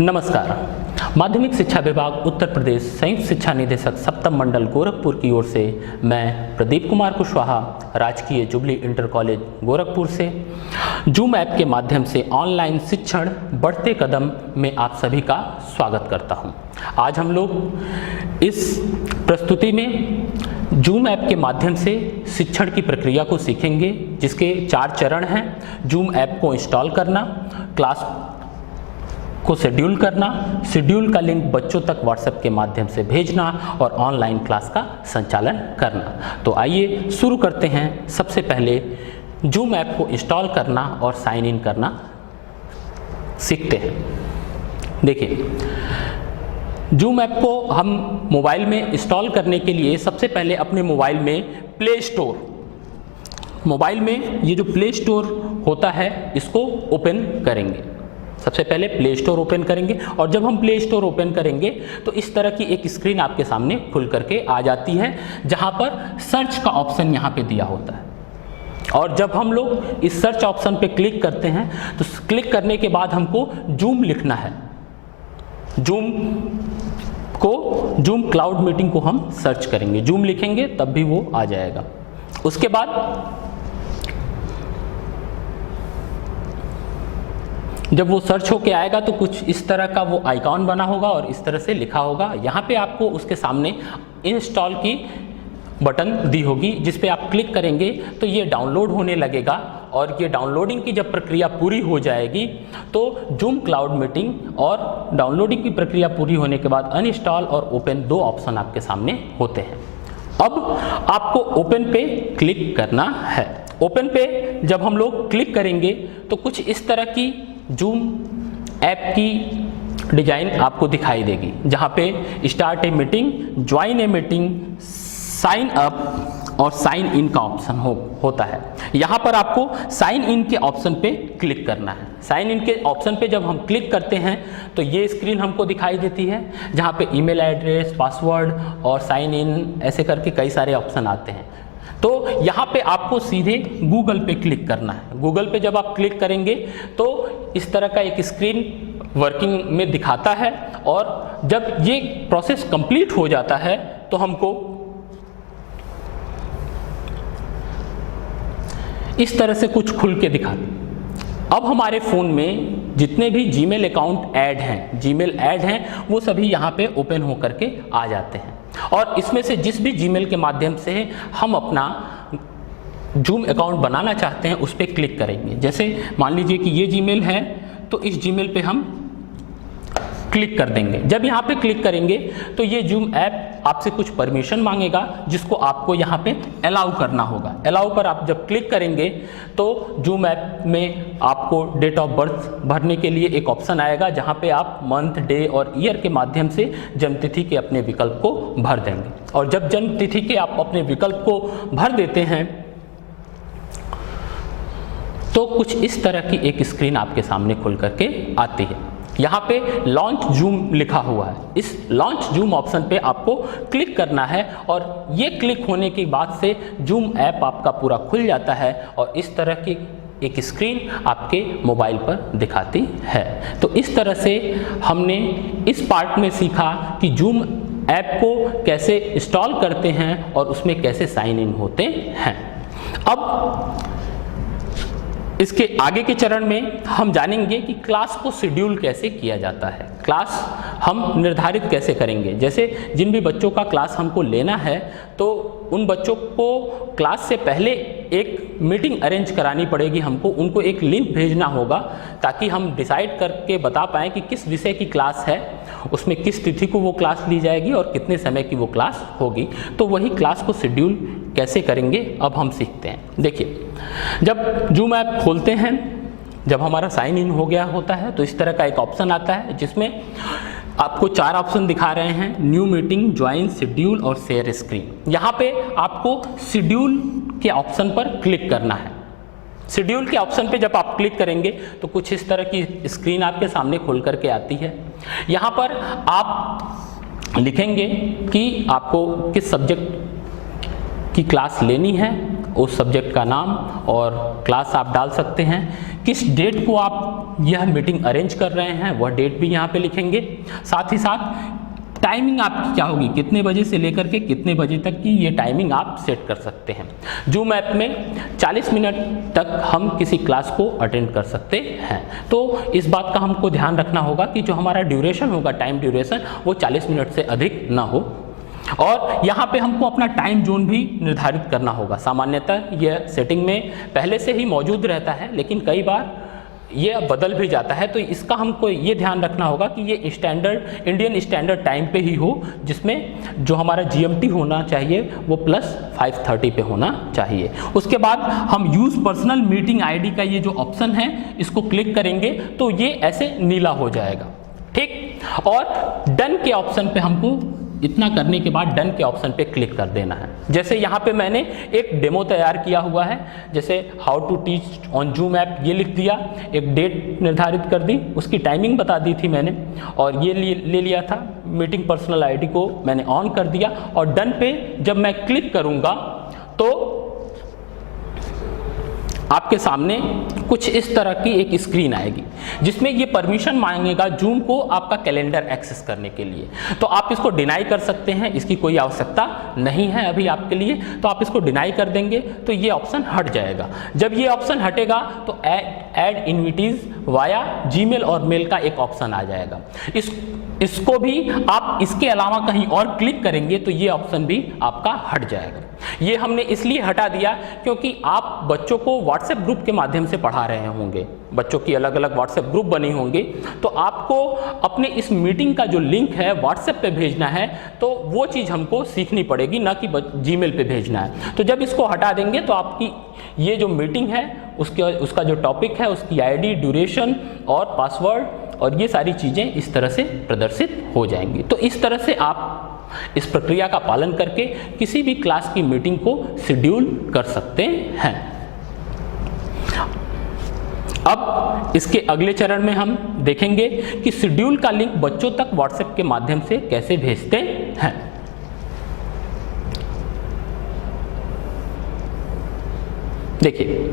नमस्कार। माध्यमिक शिक्षा विभाग उत्तर प्रदेश संयुक्त शिक्षा निदेशक सप्तम मंडल गोरखपुर की ओर से मैं प्रदीप कुमार कुशवाहा राजकीय जुबली इंटर कॉलेज गोरखपुर से जूम ऐप के माध्यम से ऑनलाइन शिक्षण बढ़ते कदम में आप सभी का स्वागत करता हूं। आज हम लोग इस प्रस्तुति में जूम ऐप के माध्यम से शिक्षण की प्रक्रिया को सीखेंगे, जिसके 4 चरण हैं। जूम ऐप को इंस्टॉल करना, क्लास को शेड्यूल करना, शेड्यूल का लिंक बच्चों तक व्हाट्सएप के माध्यम से भेजना और ऑनलाइन क्लास का संचालन करना। तो आइए शुरू करते हैं। सबसे पहले जूम ऐप को इंस्टॉल करना और साइन इन करना सीखते हैं। देखिए, जूम ऐप को हम मोबाइल में इंस्टॉल करने के लिए सबसे पहले अपने मोबाइल में प्ले स्टोर होता है, इसको ओपन करेंगे। सबसे पहले प्ले स्टोर ओपन करेंगे और जब हम प्ले स्टोर ओपन करेंगे तो इस तरह की एक स्क्रीन आपके सामने खुल करके आ जाती है, जहां पर सर्च का ऑप्शन यहां पे दिया होता है। और जब हम लोग इस सर्च ऑप्शन पे क्लिक करते हैं तो क्लिक करने के बाद हमको जूम लिखना है। जूम क्लाउड मीटिंग को हम सर्च करेंगे, जूम लिखेंगे तब भी वो आ जाएगा। उसके बाद जब वो सर्च होके आएगा तो कुछ इस तरह का वो आइकॉन बना होगा और इस तरह से लिखा होगा। यहाँ पे आपको उसके सामने इंस्टॉल की बटन दी होगी, जिस पे आप क्लिक करेंगे तो ये डाउनलोड होने लगेगा। और ये डाउनलोडिंग की जब प्रक्रिया पूरी हो जाएगी तो जूम क्लाउड मीटिंग और डाउनलोडिंग की प्रक्रिया पूरी होने के बाद अनइंस्टॉल और ओपन 2 ऑप्शन आपके सामने होते हैं। अब आपको ओपन पे क्लिक करना है। ओपन पे जब हम लोग क्लिक करेंगे तो कुछ इस तरह की जूम ऐप की डिजाइन आपको दिखाई देगी, जहां पे start a meeting, join a meeting, sign up और साइन इन का ऑप्शन होता है। यहां पर आपको साइन इन के ऑप्शन पे क्लिक करना है। साइन इन के ऑप्शन पे जब हम क्लिक करते हैं तो ये स्क्रीन हमको दिखाई देती है, जहां पे ईमेल एड्रेस, पासवर्ड और साइन इन ऐसे करके कई सारे ऑप्शन आते हैं। तो यहाँ पे आपको सीधे गूगल पे क्लिक करना है। गूगल पे जब आप क्लिक करेंगे तो इस तरह का एक स्क्रीन वर्किंग में दिखाता है, और जब ये प्रोसेस कंप्लीट हो जाता है तो हमको इस तरह से कुछ खुल के दिखाता। अब हमारे फ़ोन में जितने भी जीमेल अकाउंट ऐड हैं, वो सभी यहाँ पे ओपन होकर के आ जाते हैं। और इसमें से जिस भी जीमेल के माध्यम से हम अपना जूम अकाउंट बनाना चाहते हैं उस पर क्लिक करेंगे। जैसे मान लीजिए कि ये जीमेल है, तो इस जीमेल पे हम क्लिक कर देंगे। जब यहाँ पे क्लिक करेंगे तो ये जूम ऐप आपसे कुछ परमिशन मांगेगा, जिसको आपको यहाँ पे अलाउ करना होगा। अलाउ पर आप जब क्लिक करेंगे तो जूम ऐप में आपको डेट ऑफ बर्थ भरने के लिए एक ऑप्शन आएगा, जहाँ पे आप मंथ, डे और ईयर के माध्यम से जन्मतिथि के अपने विकल्प को भर देंगे। और जब जन्मतिथि के आप अपने विकल्प को भर देते हैं तो कुछ इस तरह की एक स्क्रीन आपके सामने खुल करके आती है। यहाँ पे लॉन्च जूम लिखा हुआ है। इस लॉन्च जूम ऑप्शन पे आपको क्लिक करना है और ये क्लिक होने के बाद से जूम ऐप आपका पूरा खुल जाता है और इस तरह की एक स्क्रीन आपके मोबाइल पर दिखाती है। तो इस तरह से हमने इस पार्ट में सीखा कि जूम ऐप को कैसे इंस्टॉल करते हैं और उसमें कैसे साइन इन होते हैं। अब इसके आगे के चरण में हम जानेंगे कि क्लास को शेड्यूल कैसे किया जाता है। क्लास हम निर्धारित कैसे करेंगे। जैसे जिन भी बच्चों का क्लास हमको लेना है तो उन बच्चों को क्लास से पहले एक मीटिंग अरेंज करानी पड़ेगी। हमको उनको एक लिंक भेजना होगा ताकि हम डिसाइड करके बता पाएँ कि किस विषय की क्लास है, उसमें किस तिथि को वो क्लास ली जाएगी और कितने समय की वो क्लास होगी। तो वही क्लास को शेड्यूल कैसे करेंगे अब हम सीखते हैं। देखिए, जब जूम ऐप खोलते हैं, जब हमारा साइन इन हो गया होता है तो इस तरह का एक ऑप्शन आता है, जिसमें आपको 4 ऑप्शन दिखा रहे हैं: न्यू मीटिंग, ज्वाइन, शेड्यूल और शेयर स्क्रीन। यहाँ पे आपको शेड्यूल के ऑप्शन पर क्लिक करना है। शेड्यूल के ऑप्शन पे जब आप क्लिक करेंगे तो कुछ इस तरह की स्क्रीन आपके सामने खुल करके आती है। यहाँ पर आप लिखेंगे कि आपको किस सब्जेक्ट की क्लास लेनी है उस सब्जेक्ट का नाम और क्लास आप डाल सकते हैं। किस डेट को आप यह मीटिंग अरेंज कर रहे हैं वह डेट भी यहाँ पे लिखेंगे। साथ ही साथ टाइमिंग आपकी क्या होगी, कितने बजे से लेकर के कितने बजे तक की ये टाइमिंग आप सेट कर सकते हैं। जूम ऐप में 40 मिनट तक हम किसी क्लास को अटेंड कर सकते हैं। तो इस बात का हमको ध्यान रखना होगा कि जो हमारा ड्यूरेशन होगा, टाइम ड्यूरेशन, वो 40 मिनट से अधिक ना हो। और यहाँ पे हमको अपना टाइम जोन भी निर्धारित करना होगा। सामान्यतः यह सेटिंग में पहले से ही मौजूद रहता है, लेकिन कई बार ये बदल भी जाता है। तो इसका हमको ये ध्यान रखना होगा कि ये स्टैंडर्ड इंडियन स्टैंडर्ड टाइम पे ही हो, जिसमें जो हमारा GMT होना चाहिए वो +5:30 पे होना चाहिए। उसके बाद हम यूज़ पर्सनल मीटिंग ID का ये जो ऑप्शन है इसको क्लिक करेंगे तो ये ऐसे नीला हो जाएगा, ठीक। और डन के ऑप्शन पे हमको इतना करने के बाद डन के ऑप्शन पे क्लिक कर देना है। जैसे यहाँ पे मैंने एक डेमो तैयार किया हुआ है, जैसे how to teach on Zoom app ये लिख दिया, एक डेट निर्धारित कर दी, उसकी टाइमिंग बता दी थी मैंने, और ये ले लिया था मीटिंग पर्सनल ID को मैंने ऑन कर दिया। और डन पे जब मैं क्लिक करूँगा तो आपके सामने कुछ इस तरह की एक स्क्रीन आएगी जिसमें ये परमिशन मांगेगा जूम को आपका कैलेंडर एक्सेस करने के लिए। तो आप इसको डिनाई कर सकते हैं, इसकी कोई आवश्यकता नहीं है अभी आपके लिए, तो आप इसको डिनाई कर देंगे तो ये ऑप्शन हट जाएगा। जब ये ऑप्शन हटेगा तो ऐड इनविटीज वाया जीमेल और मेल का एक ऑप्शन आ जाएगा। इसको भी आप इसके अलावा कहीं और क्लिक करेंगे तो ये ऑप्शन भी आपका हट जाएगा। ये हमने इसलिए हटा दिया क्योंकि आप बच्चों को व्हाट्सएप ग्रुप के माध्यम से पढ़ा रहे होंगे, बच्चों की अलग अलग व्हाट्सएप ग्रुप बनी होंगी, तो आपको अपने इस मीटिंग का जो लिंक है व्हाट्सएप पे भेजना है, तो वो चीज़ हमको सीखनी पड़ेगी, ना कि जीमेल पे भेजना है। तो जब इसको हटा देंगे तो आपकी ये जो मीटिंग है उसका जो टॉपिक है, उसकी ID, ड्यूरेशन और पासवर्ड और ये सारी चीज़ें इस तरह से प्रदर्शित हो जाएंगी। तो इस तरह से आप इस प्रक्रिया का पालन करके किसी भी क्लास की मीटिंग को शेड्यूल कर सकते हैं। अब इसके अगले चरण में हम देखेंगे कि शेड्यूल का लिंक बच्चों तक व्हाट्सएप के माध्यम से कैसे भेजते हैं। देखिए,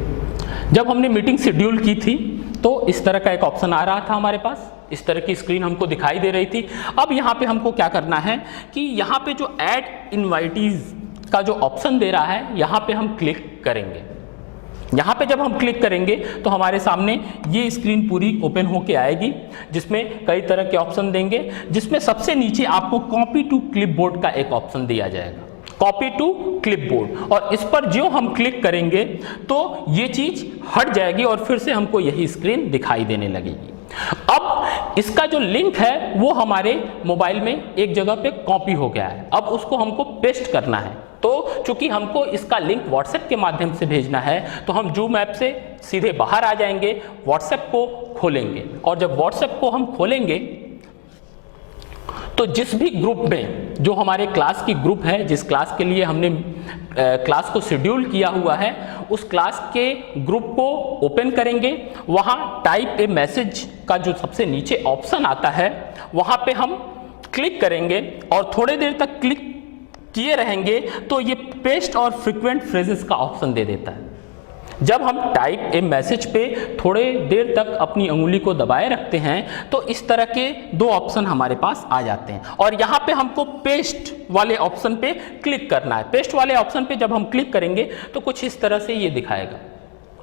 जब हमने मीटिंग शेड्यूल की थी तो इस तरह का एक ऑप्शन आ रहा था हमारे पास, इस तरह की स्क्रीन हमको दिखाई दे रही थी। अब यहाँ पे हमको क्या करना है कि यहाँ पे जो ऐड इनवाइटीज का जो ऑप्शन दे रहा है यहाँ पे हम क्लिक करेंगे। यहाँ पे जब हम क्लिक करेंगे तो हमारे सामने ये स्क्रीन पूरी ओपन होके आएगी जिसमें कई तरह के ऑप्शन देंगे, जिसमें सबसे नीचे आपको कॉपी टू क्लिपबोर्ड का एक ऑप्शन दिया जाएगा, कॉपी टू क्लिपबोर्ड। और इस पर जो हम क्लिक करेंगे तो ये चीज हट जाएगी और फिर से हमको यही स्क्रीन दिखाई देने लगेगी। अब इसका जो लिंक है वो हमारे मोबाइल में एक जगह पे कॉपी हो गया है, अब उसको हमको पेस्ट करना है। तो चूंकि हमको इसका लिंक व्हाट्सएप के माध्यम से भेजना है तो हम जूम ऐप से सीधे बाहर आ जाएंगे, व्हाट्सएप को खोलेंगे, और जब व्हाट्सएप को हम खोलेंगे तो जिस भी ग्रुप में जो हमारे क्लास की ग्रुप है, जिस क्लास के लिए हमने क्लास को शेड्यूल किया हुआ है, उस क्लास के ग्रुप को ओपन करेंगे। वहाँ टाइप ए मैसेज का जो सबसे नीचे ऑप्शन आता है वहाँ पे हम क्लिक करेंगे और थोड़ी देर तक क्लिक किए रहेंगे तो ये पेस्ट और फ्रीक्वेंट फ्रेजेस का ऑप्शन दे देता है। जब हम टाइप ए मैसेज पे थोड़े देर तक अपनी अंगुली को दबाए रखते हैं तो इस तरह के दो ऑप्शन हमारे पास आ जाते हैं, और यहाँ पे हमको पेस्ट वाले ऑप्शन पे क्लिक करना है। पेस्ट वाले ऑप्शन पे जब हम क्लिक करेंगे तो कुछ इस तरह से ये दिखाएगा,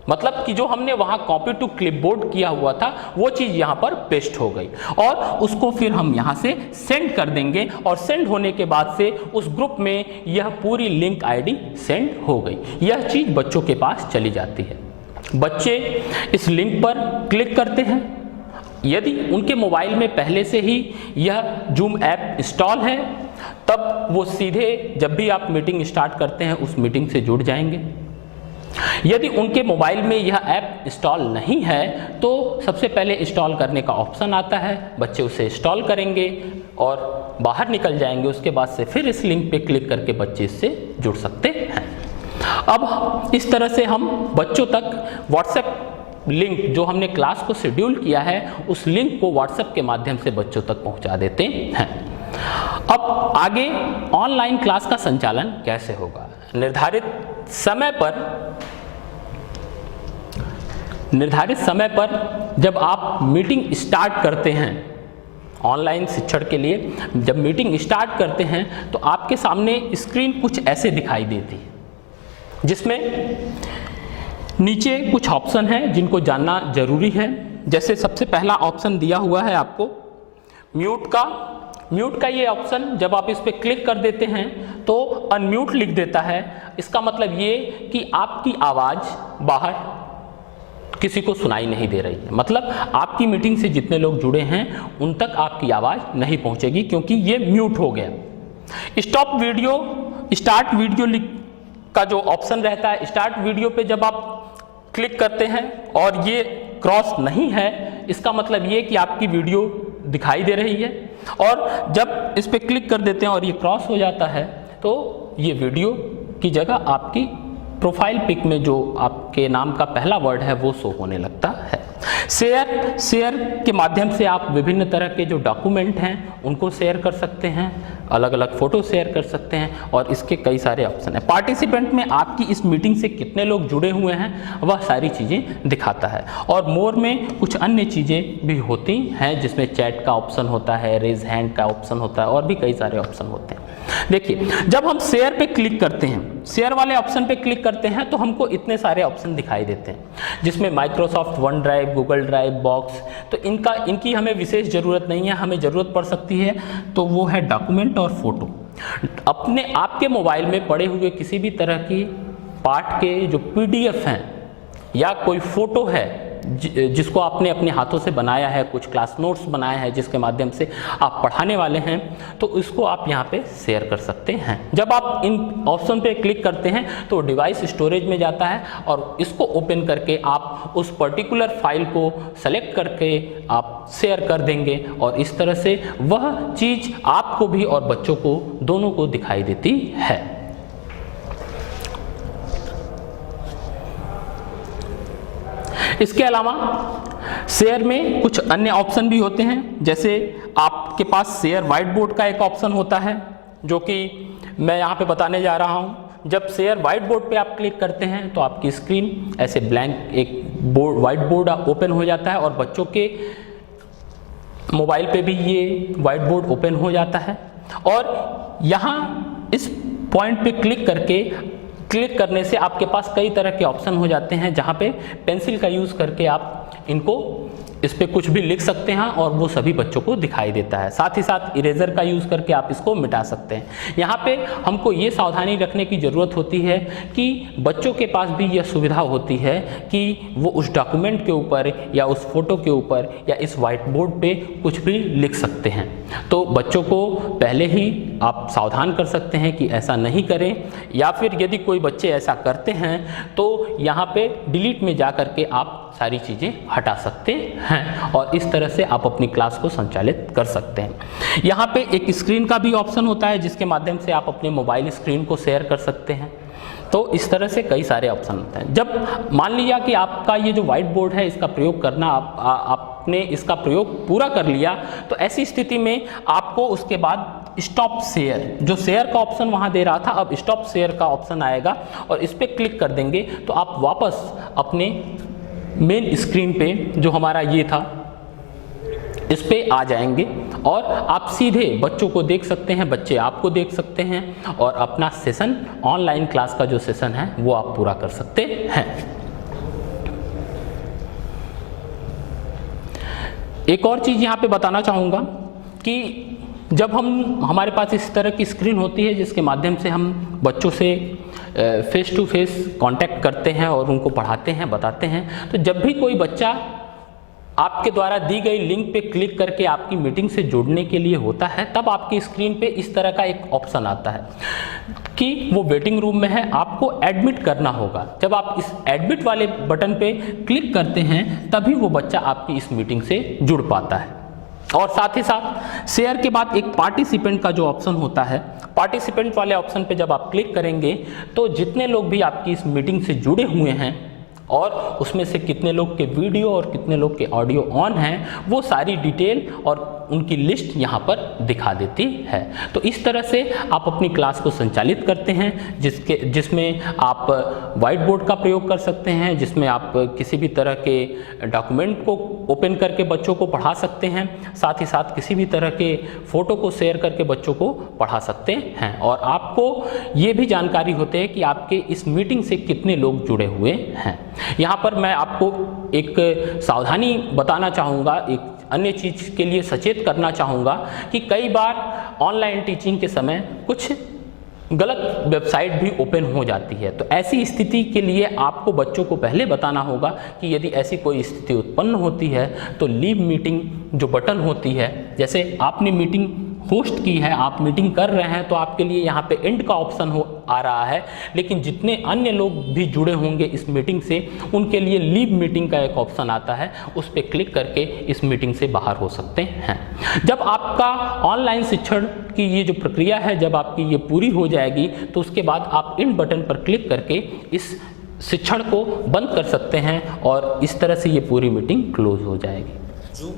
मतलब कि जो हमने वहाँ कॉपी टू क्लिपबोर्ड किया हुआ था वो चीज़ यहाँ पर पेस्ट हो गई, और उसको फिर हम यहाँ से सेंड कर देंगे, और सेंड होने के बाद से उस ग्रुप में यह पूरी लिंक ID सेंड हो गई। यह चीज़ बच्चों के पास चली जाती है। बच्चे इस लिंक पर क्लिक करते हैं, यदि उनके मोबाइल में पहले से ही यह जूम ऐप इंस्टॉल है तब वो सीधे जब भी आप मीटिंग स्टार्ट करते हैं उस मीटिंग से जुड़ जाएंगे। यदि उनके मोबाइल में यह ऐप इंस्टॉल नहीं है तो सबसे पहले इंस्टॉल करने का ऑप्शन आता है, बच्चे उसे इंस्टॉल करेंगे और बाहर निकल जाएंगे। उसके बाद से फिर इस लिंक पे क्लिक करके बच्चे इससे जुड़ सकते हैं। अब इस तरह से हम बच्चों तक व्हाट्सएप लिंक जो हमने क्लास को शेड्यूल किया है उस लिंक को व्हाट्सएप के माध्यम से बच्चों तक पहुंचा देते हैं। अब आगे ऑनलाइन क्लास का संचालन कैसे होगा। निर्धारित समय पर जब आप मीटिंग स्टार्ट करते हैं, ऑनलाइन शिक्षण के लिए जब मीटिंग स्टार्ट करते हैं तो आपके सामने स्क्रीन कुछ ऐसे दिखाई देती है, जिसमें नीचे कुछ ऑप्शन हैं जिनको जानना जरूरी है। जैसे सबसे पहला ऑप्शन दिया हुआ है आपको म्यूट का ये ऑप्शन जब आप इस पर क्लिक कर देते हैं तो अनम्यूट लिख देता है। इसका मतलब ये कि आपकी आवाज़ बाहर किसी को सुनाई नहीं दे रही है, मतलब आपकी मीटिंग से जितने लोग जुड़े हैं उन तक आपकी आवाज़ नहीं पहुंचेगी क्योंकि ये म्यूट हो गया। स्टार्ट वीडियो का जो ऑप्शन रहता है, स्टार्ट वीडियो पे जब आप क्लिक करते हैं और ये क्रॉस नहीं है, इसका मतलब ये कि आपकी वीडियो दिखाई दे रही है, और जब इस पर क्लिक कर देते हैं और ये क्रॉस हो जाता है तो ये वीडियो की जगह आपकी प्रोफाइल पिक में जो आपके नाम का पहला वर्ड है वो शो होने लगता है। शेयर के माध्यम से आप विभिन्न तरह के जो डॉक्यूमेंट हैं उनको शेयर कर सकते हैं, अलग अलग फोटो शेयर कर सकते हैं, और इसके कई सारे ऑप्शन हैं। पार्टिसिपेंट में आपकी इस मीटिंग से कितने लोग जुड़े हुए हैं वह सारी चीज़ें दिखाता है। और मोर में कुछ अन्य चीज़ें भी होती हैं जिसमें चैट का ऑप्शन होता है, रेज हैंड का ऑप्शन होता है, और भी कई सारे ऑप्शन होते हैं। देखिए, जब हम शेयर पे क्लिक करते हैं, शेयर वाले ऑप्शन पे क्लिक करते हैं तो हमको इतने सारे ऑप्शन दिखाई देते हैं, जिसमें Microsoft one drive, Google drive, box, तो इनकी हमें विशेष ज़रूरत नहीं है। हमें ज़रूरत पड़ सकती है तो वो है डॉक्यूमेंट और फोटो। आपके मोबाइल में पड़े हुए किसी भी तरह की पाठ के जो PDF हैं या कोई फोटो है जिसको आपने अपने हाथों से बनाया है, कुछ क्लास नोट्स बनाए हैं जिसके माध्यम से आप पढ़ाने वाले हैं, तो इसको आप यहाँ पे शेयर कर सकते हैं। जब आप इन ऑप्शन पे क्लिक करते हैं तो डिवाइस स्टोरेज में जाता है और इसको ओपन करके आप उस पर्टिकुलर फाइल को सेलेक्ट करके आप शेयर कर देंगे, और इस तरह से वह चीज़ आपको भी और बच्चों को दोनों को दिखाई देती है। इसके अलावा शेयर में कुछ अन्य ऑप्शन भी होते हैं, जैसे आपके पास शेयर व्हाइट बोर्ड का एक ऑप्शन होता है जो कि मैं यहाँ पे बताने जा रहा हूँ। जब शेयर व्हाइट बोर्ड पे आप क्लिक करते हैं तो आपकी स्क्रीन ऐसे ब्लैंक एक बोर्ड व्हाइट बोर्ड ओपन हो जाता है, और बच्चों के मोबाइल पे भी ये व्हाइट बोर्ड ओपन हो जाता है। और यहाँ इस पॉइंट पे क्लिक करने से आपके पास कई तरह के ऑप्शन हो जाते हैं, जहाँ पे पेंसिल का यूज़ करके आप इनको इस पे कुछ भी लिख सकते हैं और वो सभी बच्चों को दिखाई देता है। साथ ही साथ इरेजर का यूज़ करके आप इसको मिटा सकते हैं। यहाँ पे हमको ये सावधानी रखने की ज़रूरत होती है कि बच्चों के पास भी यह सुविधा होती है कि वो उस डॉक्यूमेंट के ऊपर या उस फोटो के ऊपर या इस व्हाइट बोर्ड पे कुछ भी लिख सकते हैं। तो बच्चों को पहले ही आप सावधान कर सकते हैं कि ऐसा नहीं करें, या फिर यदि कोई बच्चे ऐसा करते हैं तो यहाँ पे डिलीट में जा कर के आप सारी चीज़ें हटा सकते हैं, और इस तरह से आप अपनी क्लास को संचालित कर सकते हैं। यहाँ पे एक स्क्रीन का भी ऑप्शन होता है जिसके माध्यम से आप अपने मोबाइल स्क्रीन को शेयर कर सकते हैं। तो इस तरह से कई सारे ऑप्शन होते हैं। जब मान लिया कि आपका ये जो व्हाइट बोर्ड है इसका प्रयोग करना आपने इसका प्रयोग पूरा कर लिया, तो ऐसी स्थिति में आपको उसके बाद स्टॉप शेयर, जो शेयर का ऑप्शन वहाँ दे रहा था, अब स्टॉप शेयर का ऑप्शन आएगा और इस पर क्लिक कर देंगे तो आप वापस अपने मेन स्क्रीन पे जो हमारा ये था इस पे आ जाएंगे, और आप सीधे बच्चों को देख सकते हैं, बच्चे आपको देख सकते हैं, और अपना सेशन, ऑनलाइन क्लास का जो सेशन है वो आप पूरा कर सकते हैं। एक और चीज़ यहाँ पे बताना चाहूँगा कि जब हमारे पास इस तरह की स्क्रीन होती है जिसके माध्यम से हम बच्चों से फेस टू फेस कांटेक्ट करते हैं और उनको पढ़ाते हैं, बताते हैं, तो जब भी कोई बच्चा आपके द्वारा दी गई लिंक पे क्लिक करके आपकी मीटिंग से जुड़ने के लिए होता है, तब आपकी स्क्रीन पे इस तरह का एक ऑप्शन आता है कि वो वेटिंग रूम में है, आपको एडमिट करना होगा। जब आप इस एडमिट वाले बटन पे क्लिक करते हैं तभी वो बच्चा आपकी इस मीटिंग से जुड़ पाता है। और साथ ही साथ शेयर के बाद एक पार्टिसिपेंट का जो ऑप्शन होता है, पार्टिसिपेंट वाले ऑप्शन पे जब आप क्लिक करेंगे तो जितने लोग भी आपकी इस मीटिंग से जुड़े हुए हैं और उसमें से कितने लोग के वीडियो और कितने लोग के ऑडियो ऑन हैं, वो सारी डिटेल और उनकी लिस्ट यहाँ पर दिखा देती है। तो इस तरह से आप अपनी क्लास को संचालित करते हैं, जिसमें आप व्हाइट बोर्ड का प्रयोग कर सकते हैं, जिसमें आप किसी भी तरह के डॉक्यूमेंट को ओपन करके बच्चों को पढ़ा सकते हैं, साथ ही साथ किसी भी तरह के फ़ोटो को शेयर करके बच्चों को पढ़ा सकते हैं। और आपको ये भी जानकारी होती है कि आपके इस मीटिंग से कितने लोग जुड़े हुए हैं। यहाँ पर मैं आपको एक सावधानी बताना चाहूँगा, एक अन्य चीज़ के लिए सचेत करना चाहूँगा कि कई बार ऑनलाइन टीचिंग के समय कुछ गलत वेबसाइट भी ओपन हो जाती है। तो ऐसी स्थिति के लिए आपको बच्चों को पहले बताना होगा कि यदि ऐसी कोई स्थिति उत्पन्न होती है तो लीव मीटिंग जो बटन होती है, जैसे आपने मीटिंग होस्ट की है, आप मीटिंग कर रहे हैं, तो आपके लिए यहाँ पे एंड का ऑप्शन आ रहा है, लेकिन जितने अन्य लोग भी जुड़े होंगे इस मीटिंग से उनके लिए लीव मीटिंग का एक ऑप्शन आता है, उस पर क्लिक करके इस मीटिंग से बाहर हो सकते हैं। जब आपका ऑनलाइन शिक्षण की ये जो प्रक्रिया है, जब आपकी ये पूरी हो जाएगी तो उसके बाद आप एंड बटन पर क्लिक करके इस शिक्षण को बंद कर सकते हैं और इस तरह से ये पूरी मीटिंग क्लोज हो जाएगी।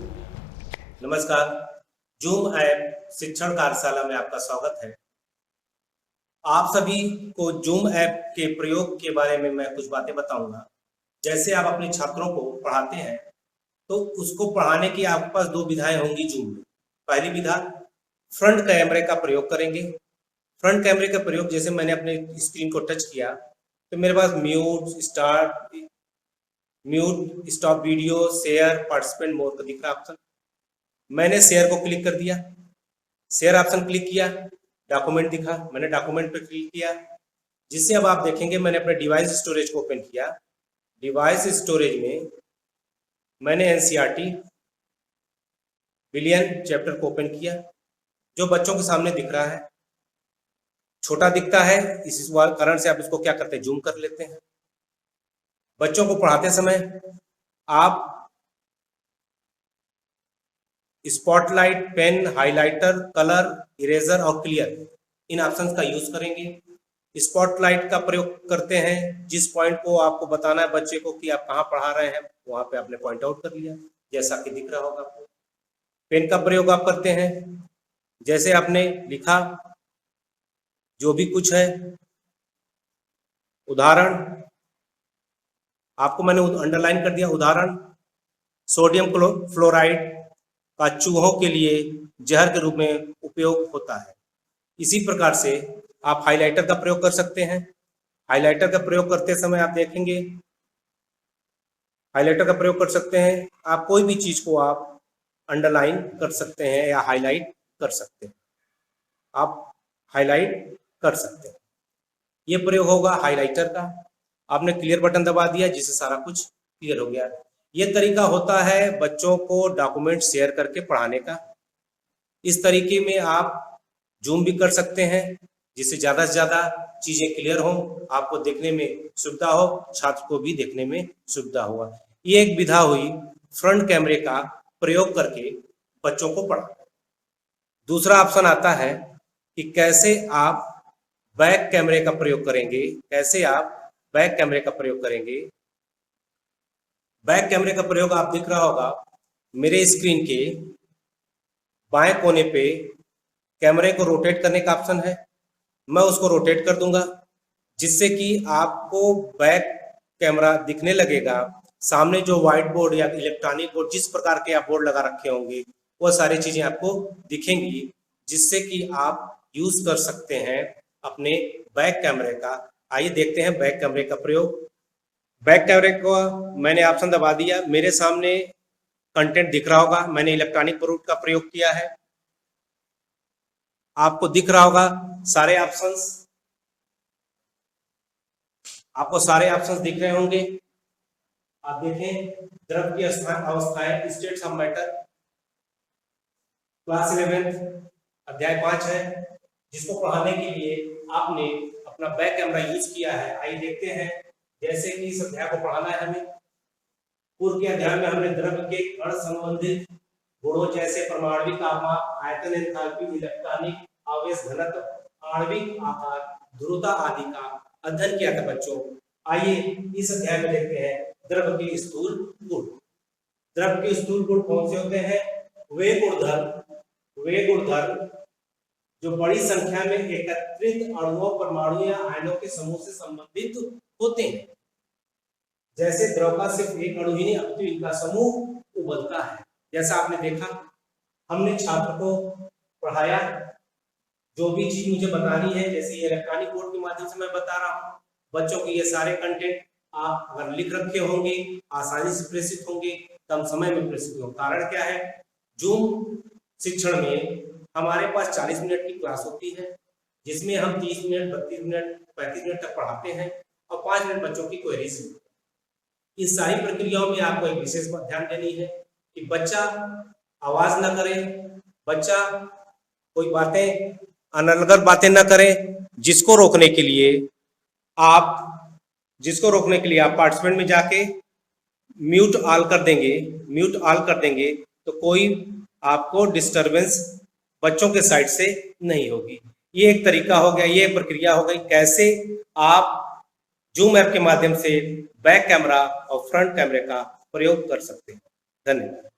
नमस्कार, जूम ऐप शिक्षण कार्यशाला में आपका स्वागत है। आप सभी को जूम ऐप के प्रयोग के बारे में मैं कुछ बातें बताऊंगा। जैसे आप अपने छात्रों को पढ़ाते हैं तो उसको पढ़ाने की आपके पास दो विधाएं होंगी जूम में। पहली विधा फ्रंट कैमरे का प्रयोग करेंगे। फ्रंट कैमरे का प्रयोग, जैसे मैंने अपने स्क्रीन को टच किया तो मेरे पास mute, stop video, share, participant mode का दिख रहा ऑप्शन। मैंने शेयर को क्लिक कर दिया, शेयर ऑप्शन क्लिक किया, डॉक्यूमेंट दिखा, मैंने डॉक्यूमेंट पर क्लिक किया, जिससे अब आप देखेंगे मैंने अपने डिवाइस स्टोरेज को ओपन किया। डिवाइस स्टोरेज में मैंने एनसीईआरटी बिलियन चैप्टर को ओपन किया, जो बच्चों के सामने दिख रहा है, छोटा दिखता है, इस कारण से आप इसको क्या करते हैं, जूम कर लेते हैं। बच्चों को पढ़ाते समय आप spotlight, pen, highlighter, colour, eraser और क्लियर, इन ऑप्शंस का यूज करेंगे। स्पॉटलाइट का प्रयोग करते हैं, जिस पॉइंट को आपको बताना है बच्चे को कि आप कहाँ पढ़ा रहे हैं, वहां पे आपने पॉइंट आउट कर लिया, जैसा कि दिख रहा होगा आपको। पेन का प्रयोग आप करते हैं, जैसे आपने लिखा जो भी कुछ है, उदाहरण आपको मैंने अंडरलाइन कर दिया। उदाहरण, सोडियम फ्लोराइड का चूहों के लिए जहर के रूप में उपयोग होता है। इसी प्रकार से आप हाइलाइटर का प्रयोग कर सकते हैं। हाइलाइटर का प्रयोग करते समय आप देखेंगे, हाइलाइटर का प्रयोग कर सकते हैं, आप कोई भी चीज को आप अंडरलाइन कर सकते हैं या हाईलाइट कर सकते हैं, आप हाईलाइट कर सकते हैं। ये प्रयोग होगा हाइलाइटर का। आपने क्लियर बटन दबा दिया, जिससे सारा कुछ क्लियर हो गया। ये तरीका होता है बच्चों को डॉक्यूमेंट शेयर करके पढ़ाने का। इस तरीके में आप जूम भी कर सकते हैं, जिससे ज़्यादा से ज़्यादा चीज़ें क्लियर हो, आपको देखने में सुविधा हो, छात्र को भी देखने में सुविधा हुआ। ये एक विधा हुई फ्रंट कैमरे का प्रयोग करके बच्चों को पढ़ाना। दूसरा ऑप्शन आता है कि कैसे आप बैक कैमरे का प्रयोग करेंगे। कैसे आप बैक कैमरे का प्रयोग करेंगे। बैक कैमरे का प्रयोग आप दिख रहा होगा, मेरे स्क्रीन के बाएं कोने पे कैमरे को रोटेट करने का ऑप्शन है। मैं उसको रोटेट कर दूंगा, जिससे कि आपको बैक कैमरा दिखने लगेगा। सामने जो व्हाइट बोर्ड या इलेक्ट्रॉनिक बोर्ड, जिस प्रकार के आप बोर्ड लगा रखे होंगे, वो सारी चीजें आपको दिखेंगी, जिससे कि आप यूज कर सकते हैं अपने बैक कैमरे का। आइए देखते हैं बैक कैमरे का प्रयोग। बैक कैमरे को मैंने ऑप्शन दबा दिया, मेरे सामने कंटेंट दिख रहा होगा, मैंने इलेक्ट्रॉनिक बोर्ड का प्रयोग किया है। आपको दिख रहा होगा सारे ऑप्शंस, आपको सारे ऑप्शंस दिख रहे होंगे। आप देखें, द्रव की अवस्थाएं, स्टेट्स ऑफ मैटर, क्लास 11 अध्याय 5 है, जिसको पढ़ाने के लिए आपने अपना बैक कैमरा यूज किया है। आइए देखते हैं, जैसे कि इस अध्याय को पढ़ाना है हमें। पूर्व के अध्याय में हमने द्रव के कण संबंधित गुणों जैसे परमाणविक आकार, आयतन, एंथैल्पी, इलेक्ट्रॉनिक आवेश घनत्व, आणविक आकार, ध्रुवता आदि का अध्ययन किया था बच्चों। आइए इस अध्याय में देखते हैं द्रव के स्थूल गुण। द्रव के स्थूल गुण कौन से होते हैं? वे गुणधर्म जो बड़ी संख्या में एकत्रित अणुओं, परमाणु या आयनों के समूह से संबंधित होते हैं। जैसे द्रव का सिर्फ एक अणु ही नहीं अपितु इनका समूह उबलता है। जैसा आपने देखा, हमने छात्र को पढ़ाया, जो भी चीज मुझे बतानी है, जैसे ये इलेक्ट्रॉनिक बोर्ड के माध्यम से मैं बता रहा हूँ, बच्चों के ये सारे कंटेंट आप अगर लिख रखे होंगे, आसानी से प्रेषित होंगे, कम समय में प्रेषित होंगे। कारण क्या है? जूम शिक्षण में हमारे पास 40 मिनट की क्लास होती है, जिसमें हम 30 मिनट, 32 मिनट, 35 मिनट तक पढ़ाते हैं और 5 मिनट बच्चों की क्वेरीज। इस सारी प्रक्रियाओं में आपको एक विशेष बात ध्यान देनी है कि बच्चा आवाज ना करे, बच्चा कोई बातें, अनर्गल बातें ना करे, जिसको रोकने के लिए आप पार्टिसिपेंट में जाके म्यूट ऑल कर देंगे तो कोई आपको डिस्टरबेंस बच्चों के साइड से नहीं होगी। ये एक तरीका हो गया, ये प्रक्रिया हो गई कैसे आप जूम ऐप के माध्यम से बैक कैमरा और फ्रंट कैमरे का प्रयोग कर सकते हैं। धन्यवाद।